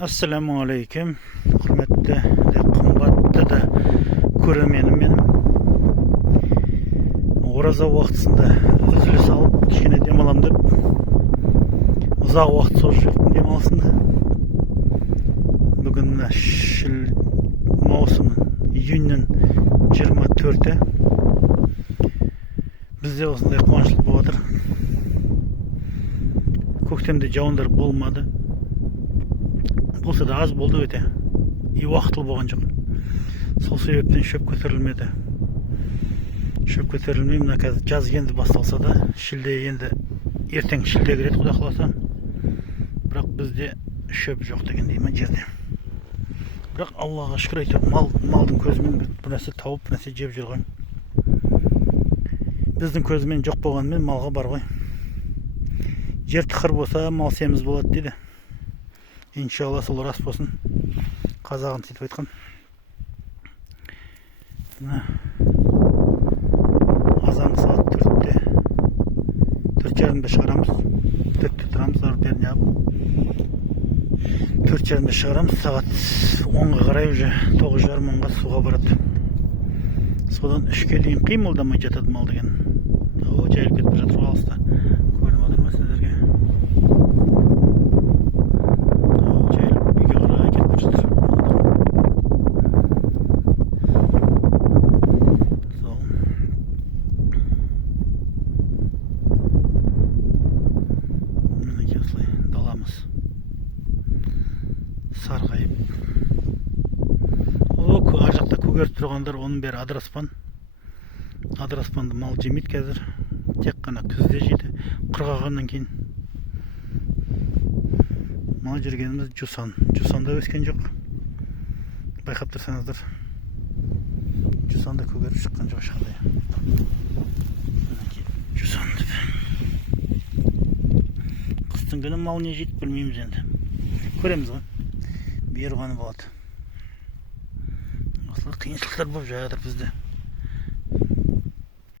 Assalamu alaikum. Hürmetli de kımbatlı da köremenim benim. Oraza vaqtısında üzülüs alıp kişine demalam dep uzak vaqt sorup жүрдім демалысында. Бүгін мына маусымның июньнің 24-і. Бізде осындай қуанышлық болып жатыр. Көктемде жауындар болмады. Болса да аз болды өте. И уақытлы болған жоқ. Сол себептен шөп көтерілмеді. Шөп көтерілмей, мына қазір жаз енді басталса да, шілде енді ертең шілде кіреді, Құда қаласа. Бірақ бізде шөп жоқ деген деймін жерде. Бірақ Аллаға шүкір әйтеуір малдың көзімен бір нәрсе тауып, бір нәрсе жеп жүр ғой. Біздің көзімен жоқ болғанымен малға бар ғой. Жер тықыр болса, мал семіз болады дейді. Иншалла сол рас болсын. Қазағын сөйтіп айтқан. Азан сағат 4-те. 4:30-да шығарамыз. 4-те тұрамыз, бәріне алып. 4:30-да шығарамыз, сағат 10-ға қарай уже 9:30-10-ға суға барады. Содан 3-ке дейін қимылдамай жатады мал деген. О, жайылып кетіп жатыр алыста. Көрініп отыр ма сіздерге? Сарғайып. Ар жақта көгеріп тұрғандар, оның бәрі адыраспан. Адыраспанды мал жемейді қазір. Тек қана күзде жейді. Құрғағаннан кейін. Мал жүргеніміз жусан. Жусанда өскен жоқ. Байқап тұрсаңыздар. Жусанда көгеріп шыққан жоқ ешқандай. Жусан деп. Қыстың күні мал не жейді білмейміз енді. Көреміз ғой. Бұйырғаны болады. Осылай қиыншылықтар болып жатыр бізде.